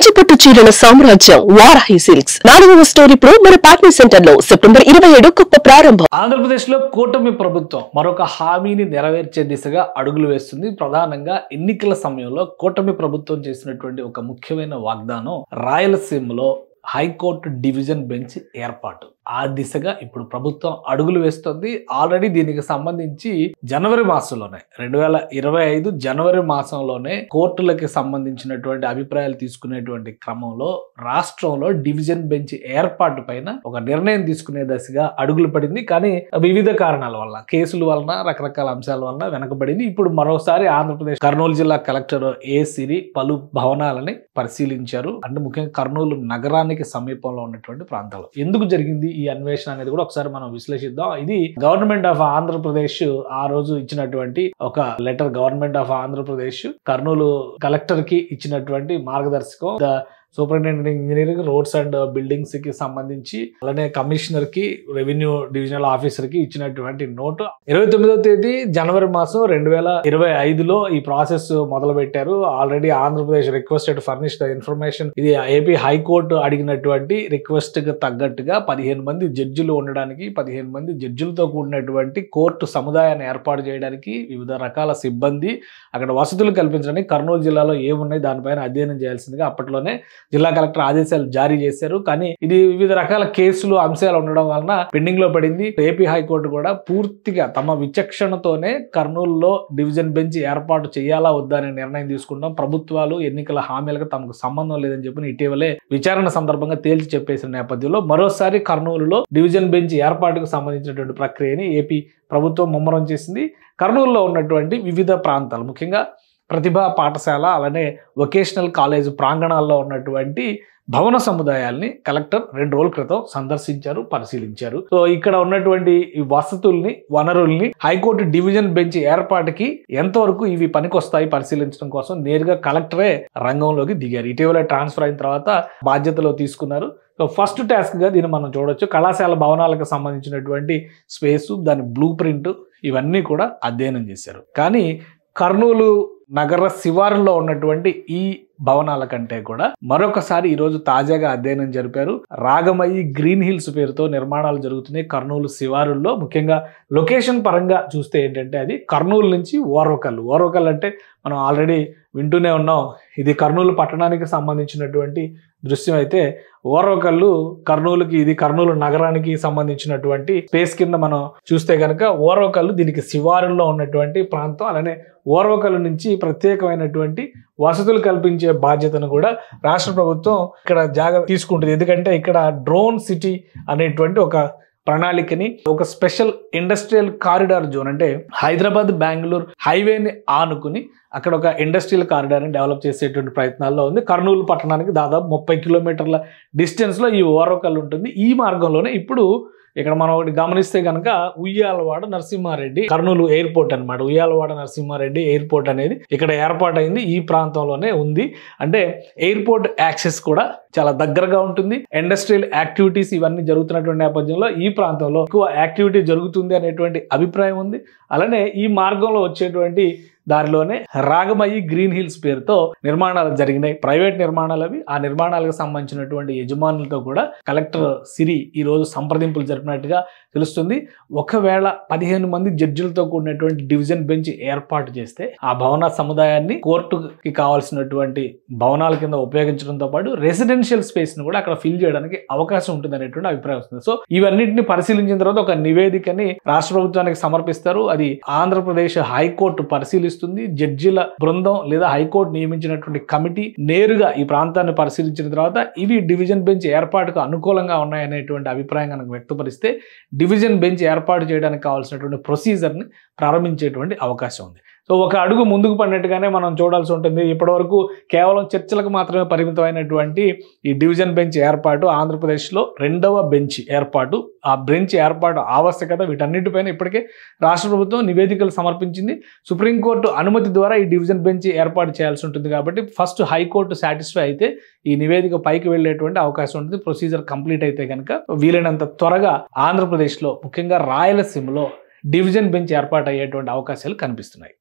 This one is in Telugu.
కంచిపట్టు చీరల సామ్రాజ్యం వారాహి సిల్క్స్ 4వ స్టోర్ ఇప్పుడు మన పార్టీ సెంటర్ లో సెప్టెంబర్ 27 గొప్ప ప్రారంభం. ఆంధ్రప్రదేశ్ లో కూటమి ప్రభుత్వం మరొక హామీని నెరవేర్చే దిశగా అడుగులు వేస్తుంది. ప్రధానంగా ఎన్నికల సమయంలో కూటమి ప్రభుత్వం చేసినటువంటి ఒక ముఖ్యమైన వాగ్దానం రాయలసీమలో హైకోర్టు డివిజన్ బెంచ్ ఏర్పాటు. ఆ దిశగా ఇప్పుడు ప్రభుత్వం అడుగులు వేస్తుంది. ఆల్రెడీ దీనికి సంబంధించి జనవరి మాసంలోనే 2025 జనవరి మాసంలోనే కోర్టులకి సంబంధించినటువంటి అభిప్రాయాలు తీసుకునేటువంటి క్రమంలో రాష్ట్రంలో డివిజన్ బెంచ్ ఏర్పాటు పైన ఒక నిర్ణయం తీసుకునే దశగా అడుగులు పడింది. కానీ వివిధ కారణాల వల్ల, కేసుల వలన, రకరకాల అంశాల వలన వెనకబడింది. ఇప్పుడు మరోసారి ఆంధ్రప్రదేశ్ కర్నూలు జిల్లా కలెక్టర్ ఏ సిరి పలు భవనాలని పరిశీలించారు. అంటే ముఖ్యంగా కర్నూలు నగరానికి సమీపంలో ఉన్నటువంటి ప్రాంతాలు. ఎందుకు జరిగింది ఈ అన్వేషణ అనేది కూడా ఒకసారి మనం విశ్లేషిద్దాం. ఇది గవర్నమెంట్ ఆఫ్ ఆంధ్రప్రదేశ్ ఆ రోజు ఇచ్చినటువంటి ఒక letter. Government of Andhra Pradesh Kurnool collector కి ఇచ్చినటువంటి మార్గదర్శకం. Superintendent engineering, roads and buildings కి సంబంధించి, అలానే కమిషనర్ కి, రెవెన్యూ డివిజనల్ ఆఫీసర్ కి ఇచ్చినటువంటి నోటు 29వ తేదీ జనవరి మాసం 2025లో ఈ ప్రాసెస్ మొదలు పెట్టారు. Already Andhra Pradesh requested furnish the information. ఇది ఏపీ హైకోర్టు అడిగినటువంటి రిక్వెస్ట్ కి తగ్గట్టుగా 15 మంది జడ్జిలు ఉండడానికి, 15 మంది జడ్జిలతో కూడినటువంటి కోర్టు సముదాయాన్ని ఏర్పాటు చేయడానికి, వివిధ రకాల సిబ్బంది, అక్కడ వసతులు కల్పించడానికి కర్నూలు జిల్లాలో ఏమున్నాయి దానిపైన అధ్యయనం చేయాల్సిందిగా అప్పట్లోనే జిల్లా కలెక్టర్ ఆదేశాలు జారీ చేశారు. కానీ ఇది వివిధ రకాల కేసులు, అంశాలు ఉండడం వలన పెండింగ్ లో పడింది. ఏపీ హైకోర్టు కూడా పూర్తిగా తమ విచక్షణతోనే కర్నూలులో డివిజన్ బెంచ్ ఏర్పాటు చేయాలా వద్దా అనే నిర్ణయం తీసుకుంటాం. ప్రభుత్వాలు ఎన్నికల హామీలకు తమకు సంబంధం లేదని చెప్పి ఇటీవలే విచారణ సందర్భంగా తేల్చి చెప్పేసిన నేపథ్యంలో మరోసారి కర్నూలులో డివిజన్ బెంచ్ ఏర్పాటుకు సంబంధించినటువంటి ప్రక్రియని ఏపీ ప్రభుత్వం ముమ్మరం చేసింది. కర్నూలులో ఉన్నటువంటి వివిధ ప్రాంతాలు, ముఖ్యంగా ప్రతిభా పాఠశాల, అలానే వొకేషనల్ కాలేజ్ ప్రాంగణాల్లో ఉన్నటువంటి భవన సముదాయాల్ని కలెక్టర్ 2 రోజుల క్రితం సందర్శించారు, పరిశీలించారు. సో ఇక్కడ ఉన్నటువంటి ఈ వసతుల్ని, వనరుల్ని హైకోర్టు డివిజన్ బెంచ్ ఏర్పాటుకి ఎంతవరకు ఇవి పనికొస్తాయి పరిశీలించడం కోసం నేరుగా కలెక్టరే రంగంలోకి దిగారు. ఇటీవల ట్రాన్స్ఫర్ అయిన తర్వాత బాధ్యతలో తీసుకున్నారు. సో ఫస్ట్ టాస్క్ గా దీన్ని మనం చూడొచ్చు. కళాశాల భవనాలకు సంబంధించినటువంటి స్పేసు, దాని బ్లూ ప్రింట్, ఇవన్నీ కూడా అధ్యయనం చేశారు. కానీ కర్నూలు నగర శివారులో ఉన్నటువంటి ఈ భవనాల కంటే కూడా మరొకసారి ఈరోజు తాజాగా అధ్యయనం జరిపారు. రాగమయ్యి గ్రీన్ హిల్స్ పేరుతో నిర్మాణాలు జరుగుతున్నాయి కర్నూలు శివారుల్లో. ముఖ్యంగా లొకేషన్ పరంగా చూస్తే ఏంటంటే అది కర్నూలు నుంచి ఓర్వకల్లు. ఓర్వకల్లు అంటే మనం ఆల్రెడీ వింటూనే ఉన్నాం. ఇది కర్నూలు పట్టణానికి సంబంధించినటువంటి దృశ్యం అయితే ఓర్వకల్లు కర్నూలుకి, ఇది కర్నూలు నగరానికి సంబంధించినటువంటి స్పేస్ కింద మనం చూస్తే కనుక ఓర్వకల్లు దీనికి శివారుల్లో ఉన్నటువంటి ప్రాంతం. అలానే ఓర్వకల్లు నుంచి ప్రత్యేకమైనటువంటి వసతులు కల్పించే బాధ్యతను కూడా రాష్ట్ర ప్రభుత్వం ఇక్కడ జాగ్రత్త తీసుకుంటుంది. ఎందుకంటే ఇక్కడ డ్రోన్ సిటీ అనేటువంటి ఒక ప్రణాళికని, ఒక స్పెషల్ ఇండస్ట్రియల్ కారిడార్ జోన్, అంటే హైదరాబాద్ బెంగళూరు హైవేని ఆనుకుని అక్కడ ఒక ఇండస్ట్రియల్ కారిడార్ని డెవలప్ చేసేటువంటి ప్రయత్నాల్లో ఉంది. కర్నూలు పట్టణానికి దాదాపు 30 కిలోమీటర్ల డిస్టెన్స్లో ఈ ఓర్వకల్లు ఉంటుంది. ఈ మార్గంలోనే ఇప్పుడు ఇక్కడ మనం ఒకటి గమనిస్తే కనుక ఉయ్యాలవాడ నరసింహారెడ్డి, కర్నూలు ఎయిర్పోర్ట్ అనమాట. ఉయ్యాలవాడ నరసింహారెడ్డి ఎయిర్పోర్ట్ అనేది ఇక్కడ ఏర్పాటైంది, ఈ ప్రాంతంలోనే ఉంది. అంటే ఎయిర్పోర్ట్ యాక్సెస్ కూడా చాలా దగ్గరగా ఉంటుంది. ఇండస్ట్రియల్ యాక్టివిటీస్ ఇవన్నీ జరుగుతున్నటువంటి నేపథ్యంలో ఈ ప్రాంతంలో ఎక్కువ యాక్టివిటీ జరుగుతుంది అనేటువంటి అభిప్రాయం ఉంది. అలానే ఈ మార్గంలో వచ్చేటువంటి దారిలోనే రాగమయ్యి గ్రీన్ హిల్స్ పేరుతో నిర్మాణాలు జరిగినాయి. ప్రైవేట్ నిర్మాణాలు అవి. ఆ నిర్మాణాలకు సంబంధించినటువంటి యజమానులతో కూడా కలెక్టర్ సిరి ఈ రోజు సంప్రదింపులు జరిపినట్టుగా తెలుస్తుంది. ఒకవేళ 15 మంది జడ్జిలతో కూడినటువంటి డివిజన్ బెంచ్ ఏర్పాటు చేస్తే ఆ భవన సముదాయాన్ని కోర్టుకి కావాల్సినటువంటి భవనాల కింద ఉపయోగించడంతో పాటు రెసిడెన్షియల్ స్పేస్ ను కూడా అక్కడ ఫిల్ చేయడానికి అవకాశం ఉంటుంది అనేటువంటి అభిప్రాయం వస్తుంది. సో ఇవన్నింటిని పరిశీలించిన తర్వాత ఒక నివేదికని రాష్ట్ర ప్రభుత్వానికి సమర్పిస్తారు. అది ఆంధ్రప్రదేశ్ హైకోర్టు పరిశీలిస్తుంది. జడ్జిల బృందం లేదా హైకోర్టు నియమించినటువంటి కమిటీ నేరుగా ఈ ప్రాంతాన్ని పరిశీలించిన తర్వాత ఇవి డివిజన్ బెంచ్ ఏర్పాటుకు అనుకూలంగా ఉన్నాయనేటువంటి అభిప్రాయం కనుక వ్యక్తపరిస్తే డివిజన్ బెంచ్ ఏర్పాటు చేయడానికి కావాల్సినటువంటి ప్రొసీజర్ని ప్రారంభించేటువంటి అవకాశం ఉంది. సో ఒక అడుగు ముందుకు పడినట్టుగానే మనం చూడాల్సి ఉంటుంది. ఇప్పటివరకు కేవలం చర్చలకు మాత్రమే పరిమితమైనటువంటి ఈ డివిజన్ బెంచ్ ఏర్పాటు, ఆంధ్రప్రదేశ్లో 2వ బెంచ్ ఏర్పాటు, ఆ బెంచ్ ఏర్పాటు ఆవశ్యకత, వీటన్నిటిపైన ఇప్పటికే రాష్ట్ర ప్రభుత్వం నివేదికలు సమర్పించింది. సుప్రీంకోర్టు అనుమతి ద్వారా ఈ డివిజన్ బెంచ్ ఏర్పాటు చేయాల్సి ఉంటుంది. కాబట్టి ఫస్ట్ హైకోర్టు సాటిస్ఫై అయితే ఈ నివేదిక పైకి వెళ్లేటువంటి అవకాశం ఉంటుంది. ప్రొసీజర్ కంప్లీట్ అయితే కనుక వీలైనంత త్వరగా ఆంధ్రప్రదేశ్లో, ముఖ్యంగా రాయలసీమలో డివిజన్ బెంచ్ ఏర్పాటు అయ్యేటువంటి అవకాశాలు కనిపిస్తున్నాయి.